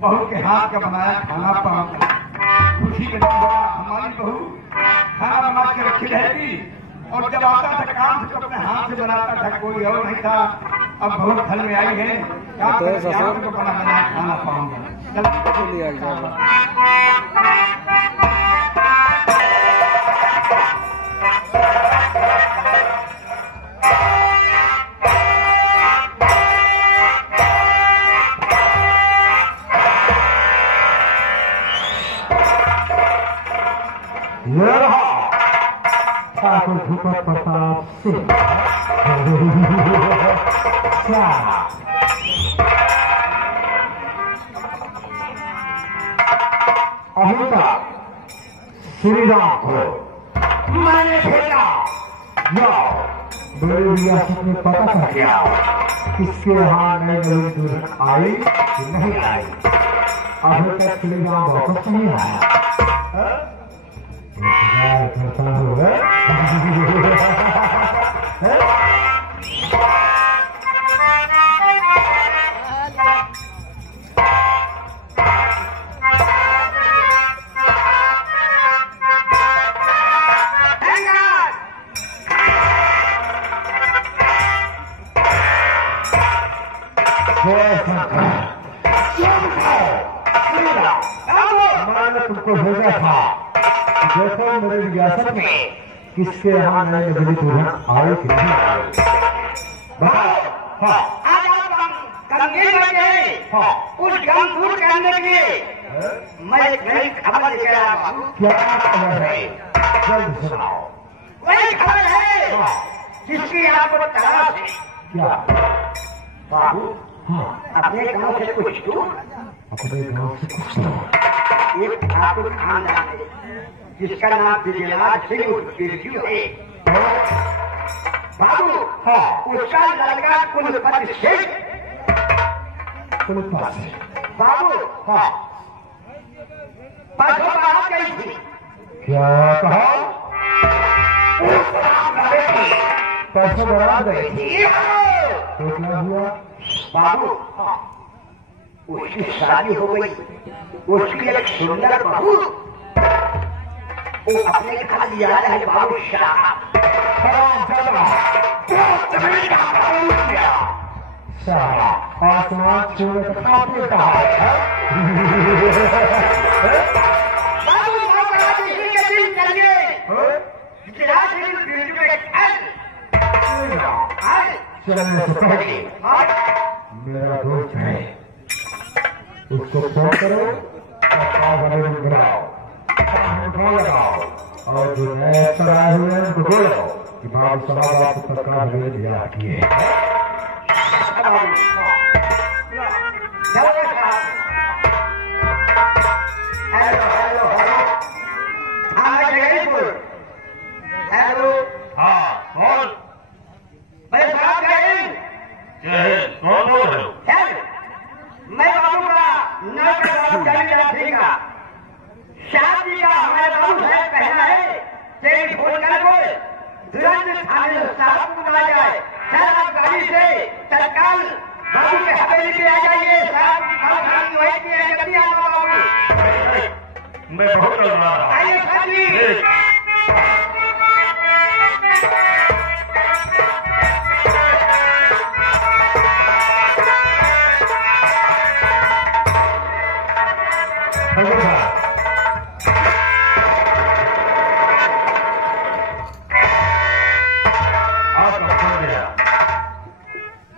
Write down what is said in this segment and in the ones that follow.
बहू के हाथ का बनाया खाना पाना खुशी के दिन हमारी बहू खाना बना के रखी रहेगी और जब आता था काम से तो अपने हाथ से बनाता था, कोई और नहीं था। अब बहू घर में आई है, को बना खाना पाऊंगा। भूपत प्रताप सिंह अहिंसा श्री राम को मैंने भेजा। जाओ बड़े रियासत में पता कर गया किसके यहाँ नई नई दुल्हन आई कि नहीं आई। अभी तक श्रीराम वापस नहीं आया। इंतजार करता हूँ। मैंने तुमको भेजा था देखो मेरे विरासत में किसके यहाँ नए नजरी दुल्हन आए कि नहीं आए। बताओ। हाँ उस गम दूर करने के लिए मैं एक नई खबर लेकर आया हूँ। क्या खबर है जल्द सुनाओ। वही खबर है जिसकी आपको तलाश है। क्या बाबू हाँ अपने गांव से कुछ दूर अपने गांव से कुछ तो एक ठाकुर खानदान है जिसका नाम विजयराज सिंह बिरजू है। बाबू हाँ उसका लड़का कुलपति सिंह। पुलिस पास है। बाबू हाँ परसों बारात गई थी। क्या कहा परसों बारात गई थी तो क्या हुआ। बाबू उसकी शादी हो गई। उसकी एक सुंदर बहू वो अपने घर लिया है। बाबू शाह आसमान छूने का खाते कहा है। बाबू बारात इसी के दिन चलिए विजयराज सिंह बिरजू के घर। चलने से पहले मेरा दोस्त है उसको फोन करो और बनाओ और जो नए अफसर आए हुए हैं उनको बोलो कि बाबू साहब आपको सरकार ने दिया किए। हेलो हेलो हेलो हाँ जगदीशपुर। हेलो हाँ कौन मैं साहब गए कौन बोल रहे हो। मैं बाबू का नौकर का शादी का हमारे बाबू साहब कहना है तेरी फोन कर बोले तुरंत थाने साहब को बुलाया जाए। सर आप गाड़ी से तत्काल बाबू के हवेली पे आ जाइए। साहब वही की है जल्दी आना बाबू। मैं बहुत चल रहा था। आइए सर जी।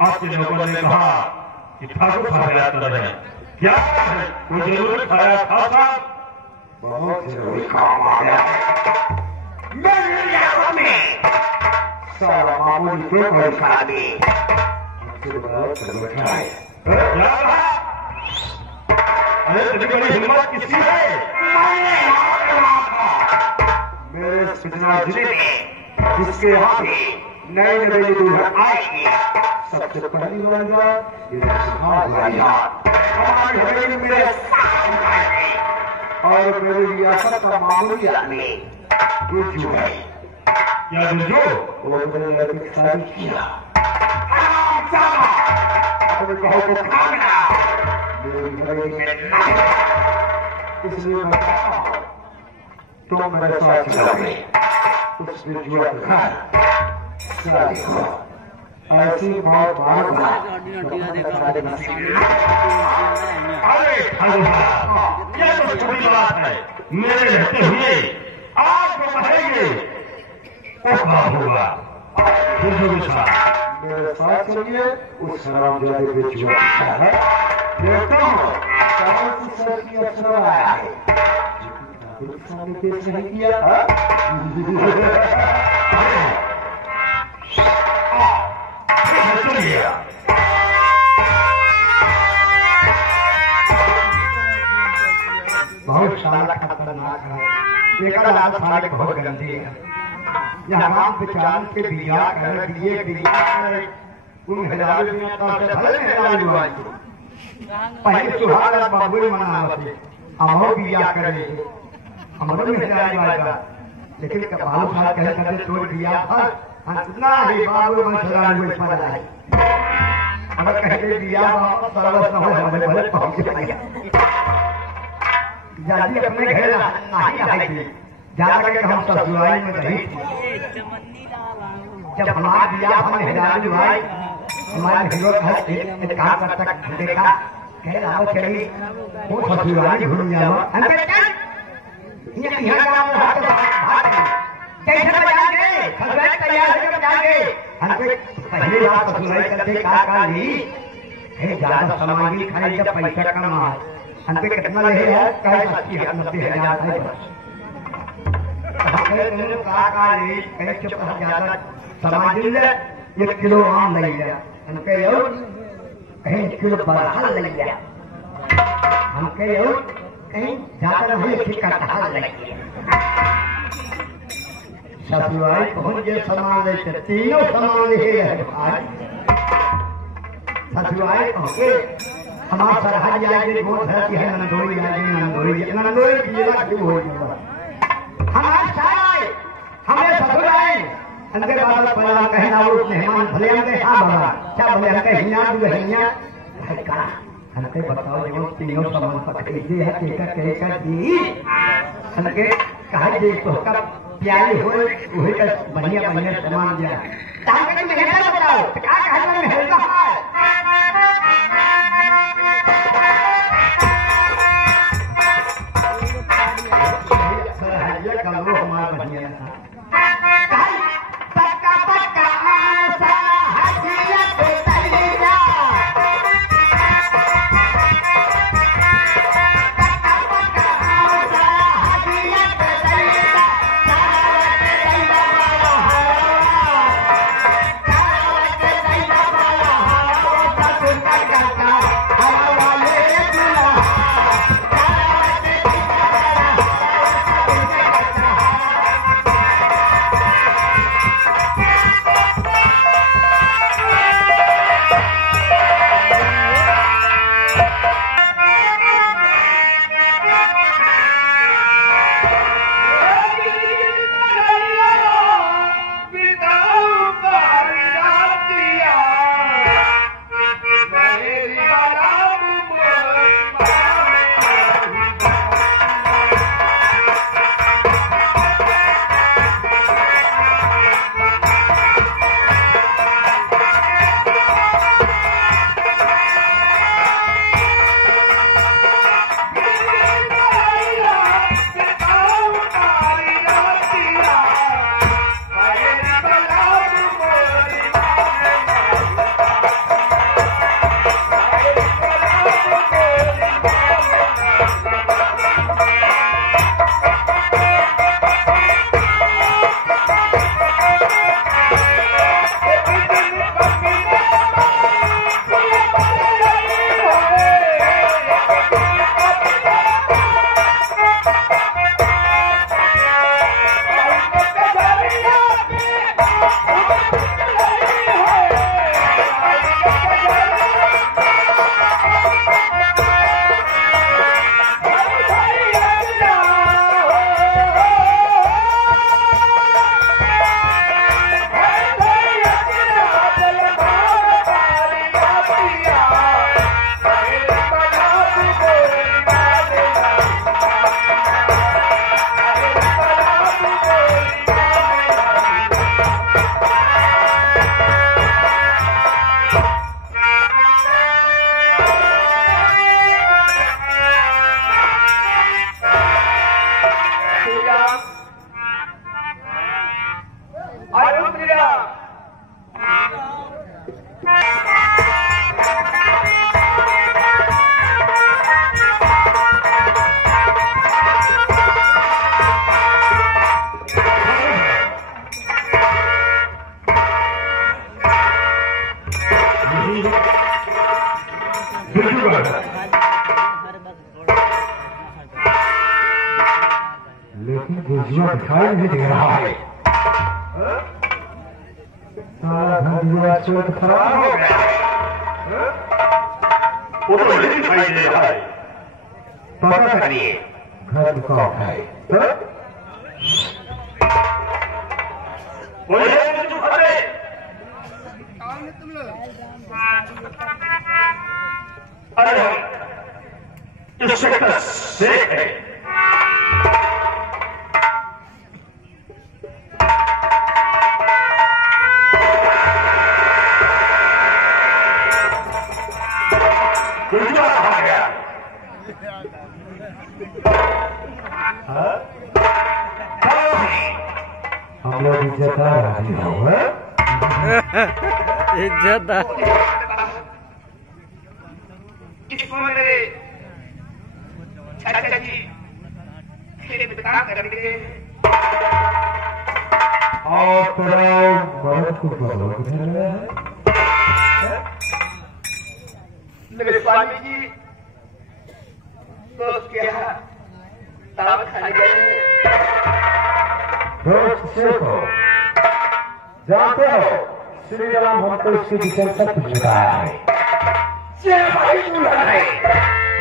आपके नौकर ने कहा कि ठाकुर साहब याद कर रहे हैं। क्या वो जरूर खाया था साहब। बहुत जरूरी काम आ गया। सारा मामूली कोई परेशानी हमसे बड़ा चल बैठा है। क्या कहा। अरे इतनी बड़ी हिम्मत किसकी है। मेरे पिछला जिले में जिसके यहाँ भी नई नई दुल्हन आएगी सबसे पहली बात ये हमारी हवेली में मेरे साथ आएगी और मेरी रियासत का मामूली आदमी बिरजू है। क्या बिरजू वो मैंने लड़की शादी किया अपने कहो को खाना मेरी हवेली में नहीं। इसलिए मैं कहता हूँ तुम मेरे साथ चलोगे उस बिरजू के घर शादी हो। ऐसी बहुत मारूंगा। अरे ठाकुर साहब यह तो छोटी बात है। मेरे रहते हुए आपको कहेंगे क्या होगा। बिरजू के साथ मेरे साथ चलिए उस हरामजादे बिरजू के घर देखता हूँ कौन सी सर की अफसर आया है ठाकुर के सामने पेश नहीं किया। बहुत सारा खतरनाक है। देखा लाल सारे बहुत गंदे है। यहाँ राम विचार के बिया कर दिए बिया कर उन हजारों में तो से भले में हजारों आई पहले सुहाग बाबू मनावत हमरो बिया करे हमरो मेहराज वाला लेकिन कपाल साल कहे करे तोड़ बिया था ना ही बाबू मनसरा हुए पर आई अगर कहते बिया सरवस न हो हमारे भले पहुंच जाएगा जाती अपने घर नहीं आई थी ज्यादा के हम ससुराल में रही जब हमारा बिया हम हिराज भाई हमारे हिरो एक काम करता देखा कह रहा चली वो ससुराल घूम जाओ हम यहाँ कैसे बजा गए ससुराल तैयार होकर बजा गए हमको पहली बार ससुराल करते का ली ज्यादा सामान खाई जब पैसा कमा हमको कितना ले है कई 80,000 है का ली कई चुप ज्यादा सामान ले 1 किलो आम ले लिया हमके यो कहीं 1 किलो बरहल ले लिया हमके यो कहीं ज्यादा नहीं ठीक कटहल ले लिया ससुराल पहुंच गए सामान लेकर तीनों सामान है भाई ससुराल पहुंचे हमारा सरहद जाएगी बहुत है नंदोई जाएगी नंदोई जिला क्यों हो गया हमारे सारे हमें ससुराल अंदर बाबा पहला कहना वो मेहमान भले अंदर हाँ बाबा क्या भले अंदर हिन्या दो हिन्या भाई का हमके बताओ जो तीनों सामान पकड़ दी है केका दी हमके कहा जी तो का प्यारी हो वही का बढ़िया सामान दिया ताकि मैं हेल्ला बताओ क्या कहना मैं हेल्ला है सर का लो हमारा बढ़िया था लेकिन गुजिया दिखाई नहीं दे रहा है। सारा धंधुआ चोट खराब हो गया। वो तो नहीं दिखाई दे रहा है। पता करिए घर कौन है? कोई है जो खड़े? अरे इंस्पेक्टर शेख है। हम लोग इज्जतदार आदमी हो, इज्जतदार। इसको मेरे चाचा जी खेत में काम करेंगे और तेरा मर्द को बदल कितने लगे हैं? मेरे स्वामी जी दोस्त के यहाँ दावत खाने गए। दोस्त से हो जानते हो श्री राम हमको इसके विषय सब कुछ बताया है,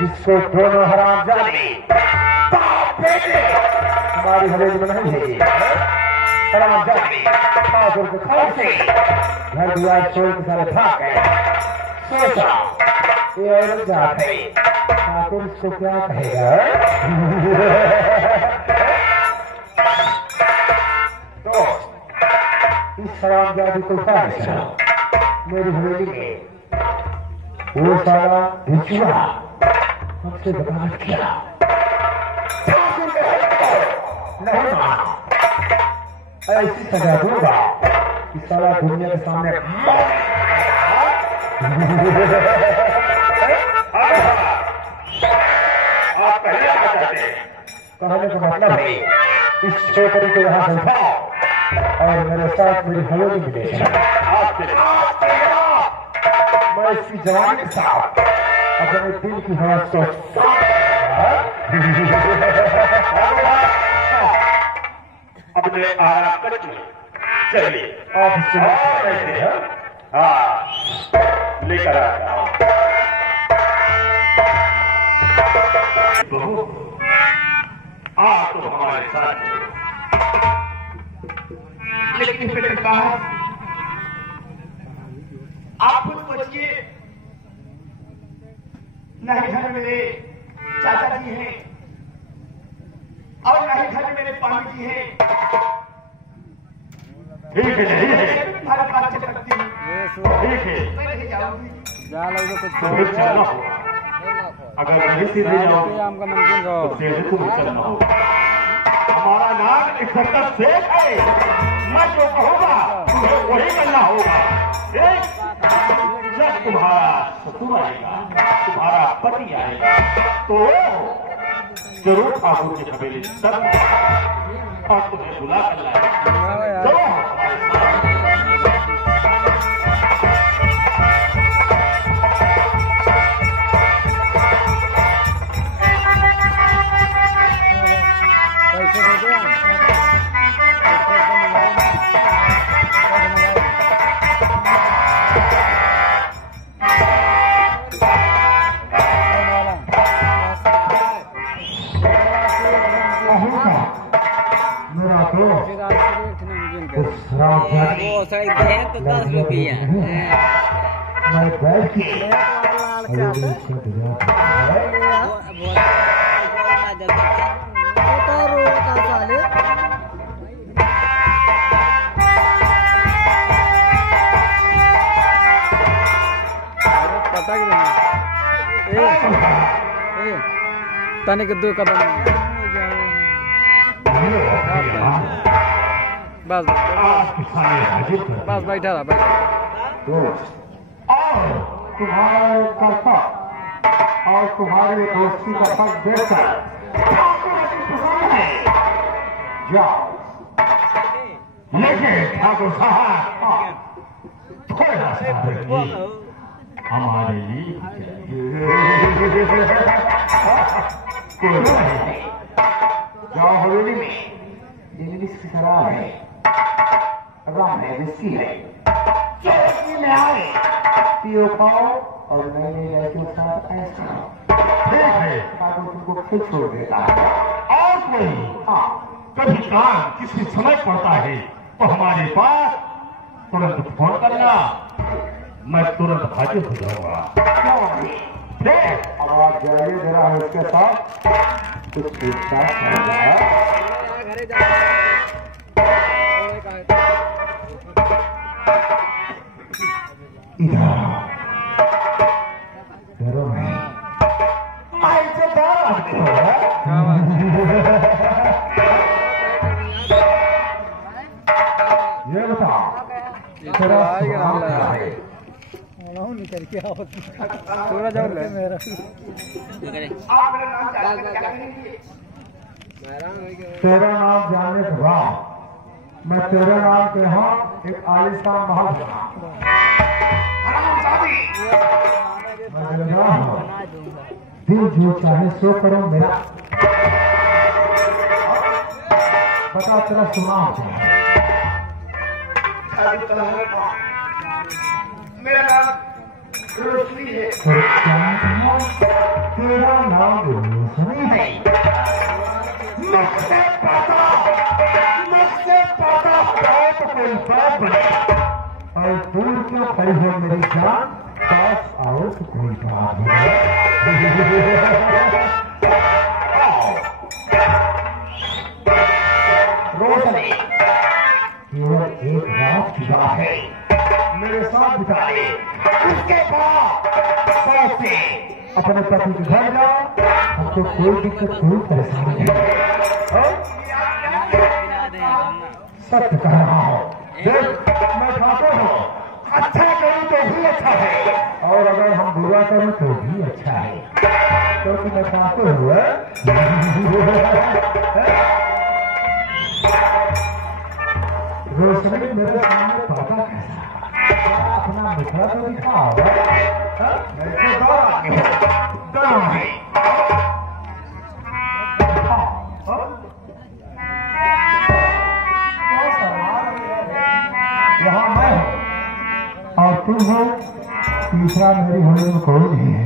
जिसको दोनों हराम जाने हमारी हवेली में नहीं भेजी। हराम जाने ठाकुर के खाओ से घर दुआर छोड़ के सारे भाग गए। सोचा ये औरत जात है, ठाकुर इसको क्या कहेगा? दोस्त इस हरामजादी को फाड़ चलो मेरी हवेली में। वो सारा भिक्षुआ हमसे बगावत किया, नहीं माना। ऐसी सजा दूंगा कि सारा दुनिया के सामने आप पहले क्या चाहते हैं? कहने का मतलब है इस छोकरी को यहाँ से उठाओ और मेरे साथ मेरी हवेली में ले जाओ। मैं इसकी जवानी के साथ अपने दिल की हवा को अपने आराम कर चलिए आप इससे हाँ लेकर आता हूँ। बहू आप तो हमारे साथ चलो। लेकिन फिर कहा आप खुद सोचिए, नहीं घर में मेरे चाचा जी हैं और नहीं घर में मेरे पानी जी हैं। ठीक है नहीं है, तुम्हारे पास चल सकती हूँ, ठीक है मैं नहीं जाऊंगी। तो फिर चलना होगा। अगर नहीं सीधे जाओगे तो सीधे तुम्हें चलना होगा। हमारा नाम इंस्पेक्टर शेख है। मैं जो कहूँगा तुम्हें वही करना होगा। एक जब तुम्हारा ससुर आएगा, तुम्हारा पति आएगा तो जरूर ठाकुर की हवेली तक और तुम्हें बुला कर लाएगा। चलो हमारे साथ। वो साइड है तो 10 रुपया। मैं बैठ के तनिक 2 कदम बस बस बैठा रहा बैठा। और तुम्हारे कर्ता और तुम्हारे दोस्ती का फर्क देखकर जाओ। लेकिन ठाकुर साहब थोड़ा सा हमारे लिए जाओ हवेली में इंग्लिश की शराब है, रम है, विस्की है, में आए पियो खाओ और नई नई लड़कियों के साथ ऐसा ठीक है बाबू तुमको फिर छोड़ देता है। और कोई कभी काम किसी समय पड़ता है तो हमारे पास तुरंत फोन करना, मैं तुरंत हाजिर हो जाऊंगा। ठीक, अब आप जाइए जरा उसके साथ कुछ पूछताछ कर रहा है। इधर डरो नहीं, मैं इसे डर आदमी हूँ। ये बताओ तेरा स्वभाव क्या है? पूरा जाओ ले मेरा आप मेरा नाम जानते हैं, क्या कहेंगे? तेरा नाम जानने के बाद मैं तेरे नाम के यहाँ एक आलिशान महल बना। हरामजादी! मैं जलवा हूँ, दिल जो चाहे सो करो मेरा। बता तेरा स्वभाव क्या है? मेरा नाम रोशनी है। और क्या नाम? तेरा नाम रोशनी है। मुझसे पता तो कोई बात बने और दूर क्यों खड़ी हो मेरी जान, पास आओ तो कोई बात बने। रोशनी केवल एक रात की बात है, मेरे साथ बिता ले, उसके बाद सड़क से अपने पति के घर जाओ, हमको कोई दिक्कत कोई परेशानी नहीं। सत्य कह रहा हूँ, देख मैं ठाकुर हूँ, अच्छा करूँ तो भी अच्छा है और अगर हम बुरा करें तो भी अच्छा है, क्योंकि मैं ठाकुर हूँ। रोशनी मेरे सामने पता कैसा अपना मुखड़ा तो दिखाओ। यहाँ मैं हूँ और तुम हो, तीसरा मेरी होने में कोई नहीं है।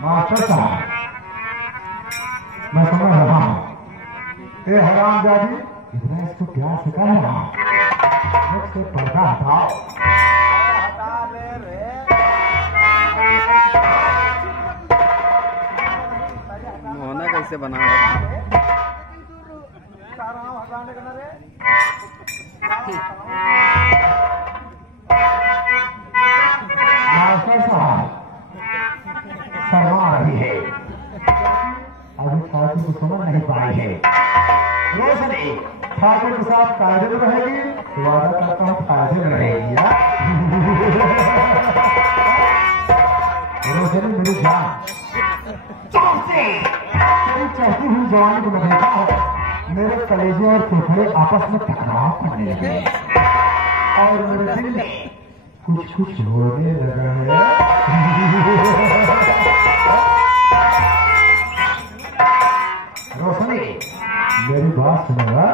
मास्टर साहब मैं समझ रहा हूँ, ये हरामजादी इतना इसको प्यार से कह रहा हूँ, मुझसे पर्दा हटाओ। मोहना कैसे बना मास्टर साहब शर्मा रही है, अभी ठाकुर को समझ नहीं पाई है। रोशनी ठाकुर के साथ कायदे में रहेगी, वादा करता हूँ फायदे में रहेगी। रोशनी मेरी जान, तेरी चढ़ती हुई जवानी को मैं देखा हूँ, मेरे कलेजे और फेफड़े आपस में टकराव करने लगे और मेरे दिल में कुछ कुछ होने लगा है। रोशनी मेरी बात सुनेगा?